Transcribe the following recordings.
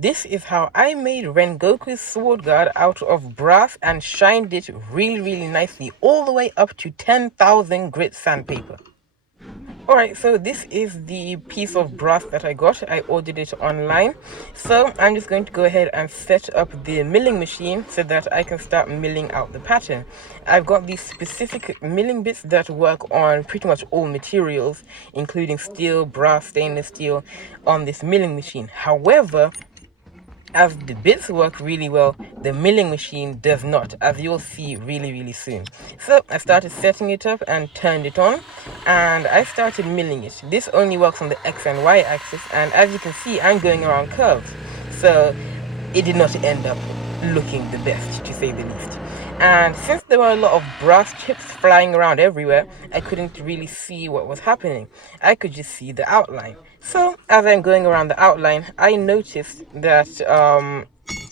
This is how I made Rengoku's sword guard out of brass and shined it really nicely all the way up to 10,000 grit sandpaper. Alright, so this is the piece of brass that I got. I ordered it online. So I'm just going to go ahead and set up the milling machine so that I can start milling out the pattern. I've got these specific milling bits that work on pretty much all materials, including steel, brass, stainless steel, on this milling machine. However, as the bits work really well, the milling machine does not, as you'll see really soon. So I started setting it up and turned it on, and I started milling it. This only works on the X and Y axis, and as you can see, I'm going around curves. So it did not end up looking the best, to say the least. And since there were a lot of brass chips flying around everywhere, I couldn't really see what was happening. I could just see the outline. So as I'm going around the outline, I noticed that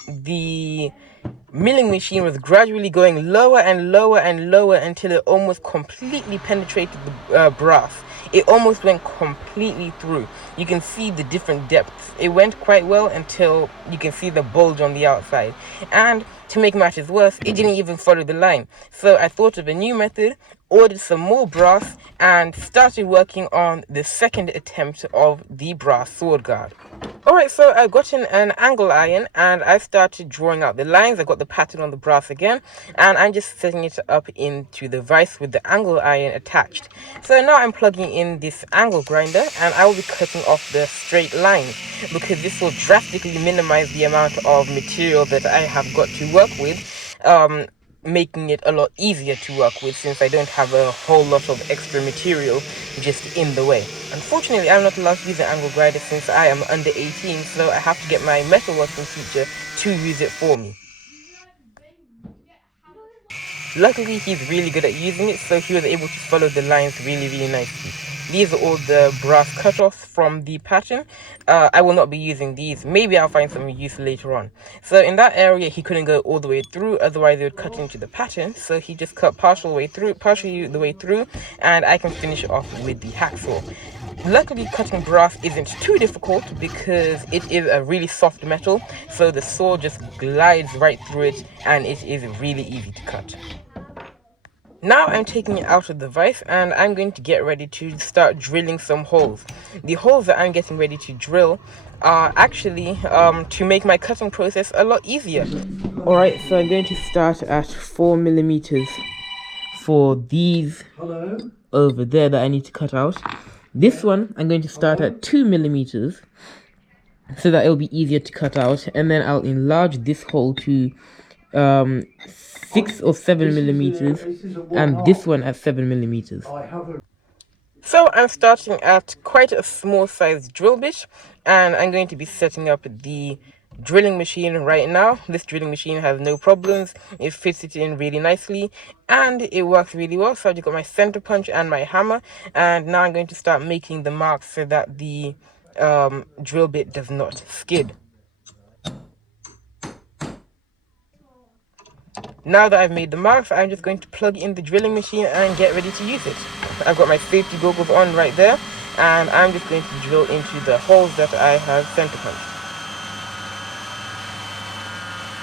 the milling machine was gradually going lower and lower until it almost completely penetrated the brass. It almost went completely through. You can see the different depths. It went quite well until you can see the bulge on the outside. And to make matters worse, it didn't even follow the line. So I thought of a new method, ordered some more brass, and started working on the second attempt of the brass sword guard. Alright, so I've gotten an angle iron and I started drawing out the lines. I got the pattern on the brass again, and I'm just setting it up into the vise with the angle iron attached. So now I'm plugging in this angle grinder, and I will be cutting off the straight line because this will drastically minimize the amount of material that I have got to work with, making it a lot easier to work with since I don't have a whole lot of extra material just in the way. Unfortunately, I'm not allowed to use the angle grinder since I am under 18, so I have to get my metalworking teacher to use it for me. Luckily, he's really good at using it, so he was able to follow the lines really nicely. These are all the brass cutoffs from the pattern. I will not be using these. Maybe I'll find some use later on. So in that area, he couldn't go all the way through, otherwise it would cut into the pattern. So he just cut partially the way through, and I can finish it off with the hacksaw. Luckily, cutting brass isn't too difficult because it is a really soft metal, so the saw just glides right through it, and it is really easy to cut. Now I'm taking it out of the vise and I'm going to get ready to start drilling some holes. The holes that I'm getting ready to drill are actually to make my cutting process a lot easier. Alright, so I'm going to start at 4 millimeters for these over there that I need to cut out. This one I'm going to start at 2 millimeters so that it'll be easier to cut out, and then I'll enlarge this hole to 6 or 7 millimeters, and this one at 7 millimeters. So I'm starting at quite a small sized drill bit, and I'm going to be setting up the drilling machine right now. This drilling machine has no problems. It fits it in really nicely and it works really well. So I've just got my center punch and my hammer, and now I'm going to start making the marks so that the drill bit does not skid. Now that I've made the marks, I'm just going to plug in the drilling machine and get ready to use it. I've got my safety goggles on right there, and I'm just going to drill into the holes that I have center punched.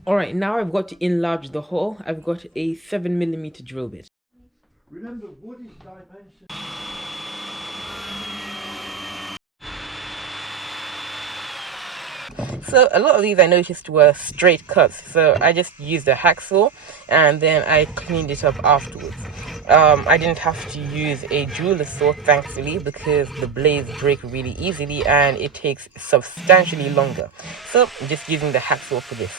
Alright, now I've got to enlarge the hole. I've got a 7 millimeter drill bit. Remember, wood is dimension. So a lot of these I noticed were straight cuts, so I just used a hacksaw and then I cleaned it up afterwards. I didn't have to use a jeweler's saw, thankfully, because the blades break really easily and it takes substantially longer. So I'm just using the hacksaw for this.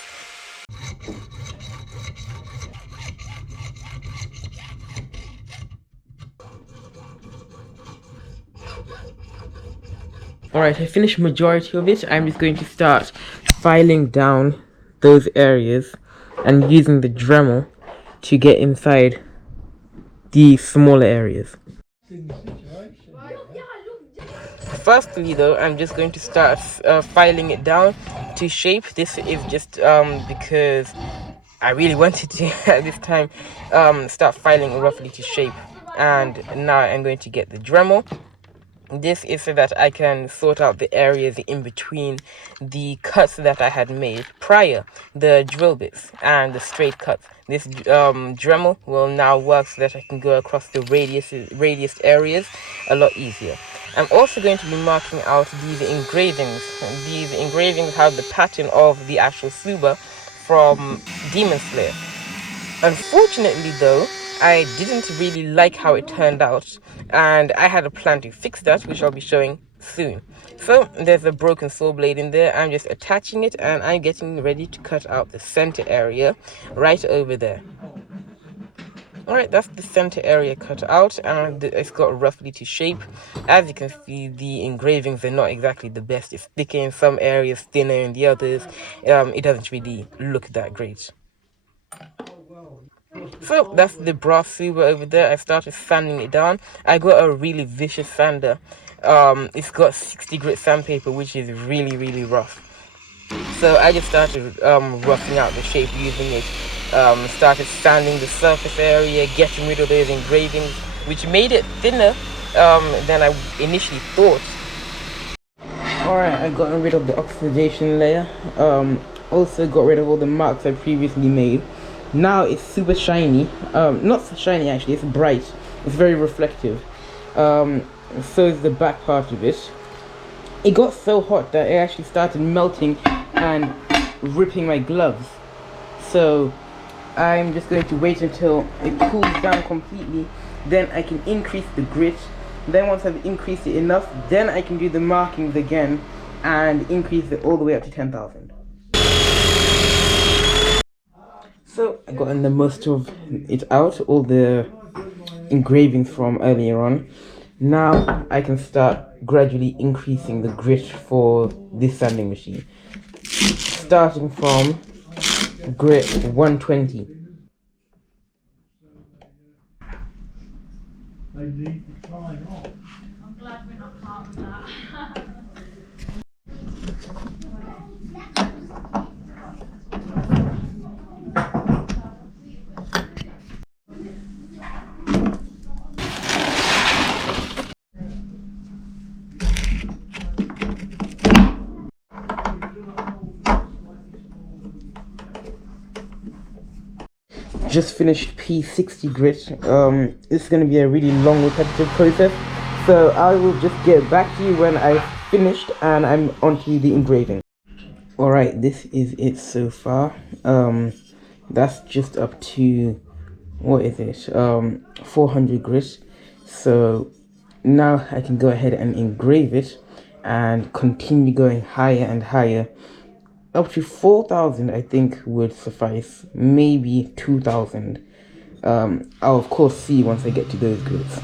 Alright, I finished majority of it. I'm just going to start filing down those areas and using the Dremel to get inside the smaller areas. Firstly though, I'm just going to start filing it down to shape. This is just because I really wanted to at this time start filing it roughly to shape. And now I'm going to get the Dremel This is so that I can sort out the areas in between the cuts that I had made prior, the drill bits and the straight cuts. This Dremel will now work so that I can go across the radius areas a lot easier. I'm also going to be marking out these engravings. These engravings have the pattern of the actual Tsuba from Demon Slayer. Unfortunately though, I didn't really like how it turned out, and I had a plan to fix that, which I'll be showing soon. So there's a broken saw blade in there. I'm just attaching it, and I'm getting ready to cut out the center area right over there. Alright, that's the center area cut out, and it's got roughly to shape. As you can see, the engravings are not exactly the best. It's thicker in some areas, thinner in the others. It doesn't really look that great. So that's the brass Tsuba over there. I started sanding it down. I got a really vicious sander. It's got 60 grit sandpaper, which is really rough. So I just started roughing out the shape using it. Started sanding the surface area, getting rid of those engravings, which made it thinner than I initially thought. Alright, I got rid of the oxidation layer. Also got rid of all the marks I previously made. Now it's super shiny. Not so shiny actually, it's bright. It's very reflective. So is the back part of it. It got so hot that it actually started melting and ripping my gloves. So I'm just going to wait until it cools down completely. Then I can increase the grit. Then once I've increased it enough, then I can do the markings again and increase it all the way up to 10,000. So I got the most of it out, all the engravings from earlier on. Now I can start gradually increasing the grit for this sanding machine. Starting from grit 120. I'm glad we're not part of that. Just finished P60 grit. This is going to be a really long repetitive process, so I will just get back to you when I've finished and I'm onto the engraving. Alright, this is it so far. That's just up to, what is it, 400 grit. So now I can go ahead and engrave it and continue going higher and higher. Up to 4,000 I think would suffice, maybe 2,000. I'll of course see once I get to those grits.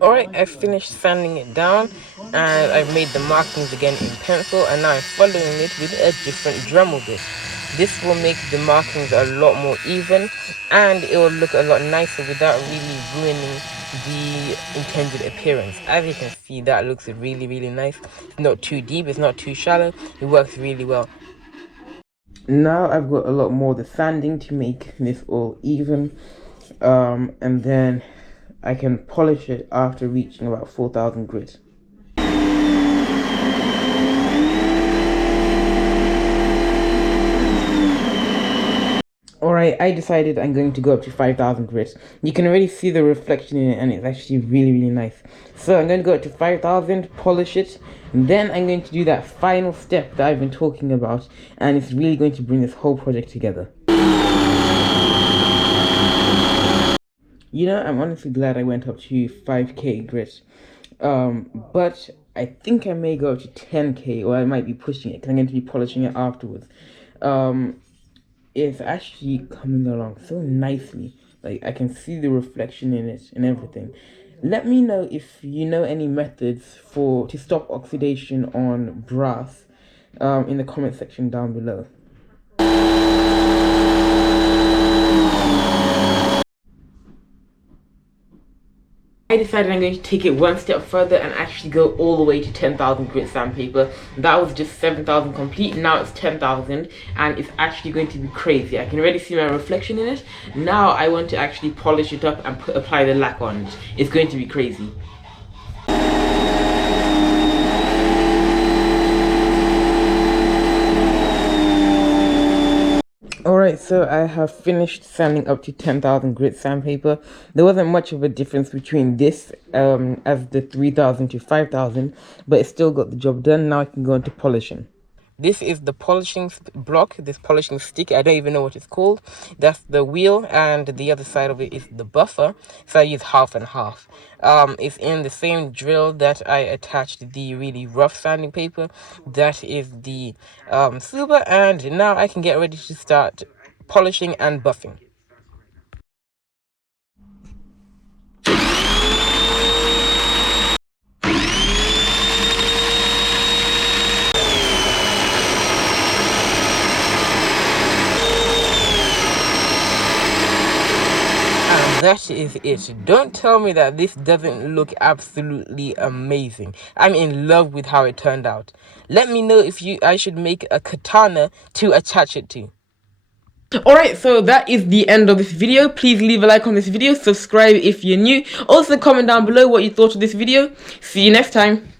Alright, I finished sanding it down and I've made the markings again in pencil, and now I'm following it with a different Dremel bit. This will make the markings a lot more even and it will look a lot nicer without really ruining the intended appearance. As you can see, that looks really nice. It's not too deep, it's not too shallow, it works really well. Now I've got a lot more of the sanding to make this all even, and then I can polish it after reaching about 4,000 grit. Alright, I decided I'm going to go up to 5,000 grit. You can already see the reflection in it and it's actually really nice. So I'm going to go up to 5,000, polish it, and then I'm going to do that final step that I've been talking about, and it's really going to bring this whole project together. You know, I'm honestly glad I went up to 5k grit. But I think I may go up to 10k, or I might be pushing it because I'm going to be polishing it afterwards. It's actually coming along so nicely. Like, I can see the reflection in it and everything. Let me know if you know any methods to stop oxidation on brass in the comment section down below. I decided I'm going to take it one step further and actually go all the way to 10,000 grit sandpaper. That was just 7,000 complete, now it's 10,000, and it's actually going to be crazy. I can already see my reflection in it. Now I want to actually polish it up and apply the lack on it. It's going to be crazy. Alright, so I have finished sanding up to 10,000 grit sandpaper. There wasn't much of a difference between this as the 3,000 to 5,000, but it still got the job done. Now I can go into polishing. This is the polishing block, this polishing stick. I don't even know what it's called. That's the wheel, and the other side of it is the buffer. So I use half and half. It's in the same drill that I attached the really rough sanding paper. That is the Tsuba, and now I can get ready to start polishing and buffing. That is it. Don't tell me that this doesn't look absolutely amazing. I'm in love with how it turned out. Let me know if I should make a katana to attach it to. Alright, so that is the end of this video. Please leave a like on this video, subscribe if you're new. Also comment down below what you thought of this video. See you next time.